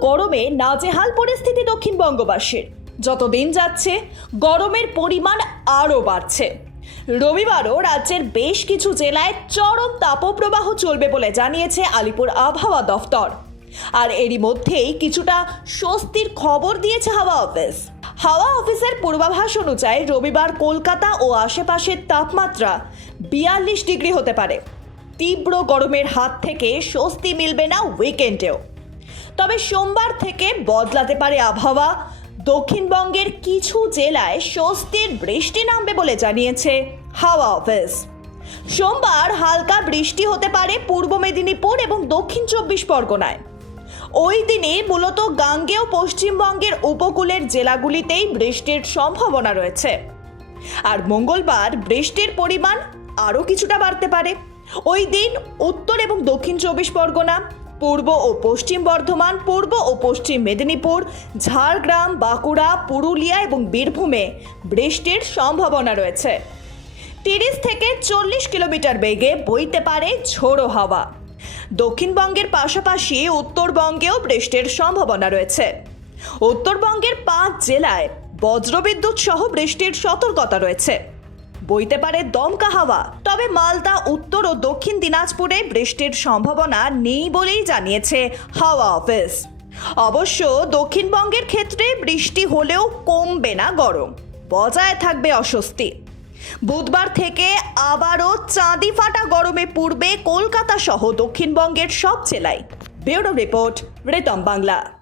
গরমে নাজেহাল পরিস্থিতি দক্ষিণবঙ্গবাসীর। যত দিন যাচ্ছে, গরমের পরিমাণ আরও বাড়ছে। রবিবারও রাজ্যের বেশ কিছু জেলায় চরম তাপপ্রবাহ চলবে বলে জানিয়েছে আলিপুর আবহাওয়া দফতর। আর এরই মধ্যেই কিছুটা স্বস্তির খবর দিয়েছে হাওয়া অফিস। হাওয়া অফিসের পূর্বাভাস অনুযায়ী রবিবার কলকাতা ও আশেপাশের তাপমাত্রা বিয়াল্লিশ ডিগ্রি হতে পারে। তীব্র গরমের হাত থেকে স্বস্তি মিলবে না উইকেন্ডেও। তবে সোমবার থেকে বদলাতে পারে আবহাওয়া। দক্ষিণবঙ্গের কিছু জেলায় স্বস্তির বৃষ্টি নামবে বলে জানিয়েছে হাওয়া অফিস। সোমবার হালকা বৃষ্টি হতে পারে পূর্ব মেদিনীপুর এবং দক্ষিণ চব্বিশ পরগনায়। ওই দিনে মূলত গাঙ্গেয় পশ্চিমবঙ্গের উপকূলের জেলাগুলিতেই বৃষ্টির সম্ভাবনা রয়েছে। আর মঙ্গলবার বৃষ্টির পরিমাণ আরও কিছুটা বাড়তে পারে। ওই দিন উত্তর এবং দক্ষিণ চব্বিশ পরগনা পূর্ব ও পশ্চিম বর্ধমান, পূর্ব ও পশ্চিম মেদিনীপুর, ঝাড়গ্রাম, বাঁকুড়া, পুরুলিয়া এবং বীরভূমে বৃষ্টির সম্ভাবনা রয়েছে। তিরিশ থেকে চল্লিশ কিলোমিটার বেগে বইতে পারে ঝোড়ো হাওয়া। দক্ষিণবঙ্গের পাশাপাশি উত্তরবঙ্গেও বৃষ্টির সম্ভাবনা রয়েছে। উত্তরবঙ্গের পাঁচ জেলায় বজ্রবিদ্যুৎ সহ বৃষ্টির সতর্কতা রয়েছে। বইতে পারে দমকা হাওয়া। তবে মালদা, উত্তর ও দক্ষিণ দিনাজপুরে বৃষ্টির সম্ভাবনা নেই বলেই জানিয়েছে হাওয়া অফিস। অবশ্য দক্ষিণবঙ্গের ক্ষেত্রে বৃষ্টি হলেও কমবে না গরম। বজায় থাকবে অস্বস্তি। বুধবার থেকে আবারও চাঁদি ফাটা গরমে পূর্বে কলকাতা সহ দক্ষিণবঙ্গের সব জেলায়। ব্যুরো রিপোর্ট রেতম বাংলা।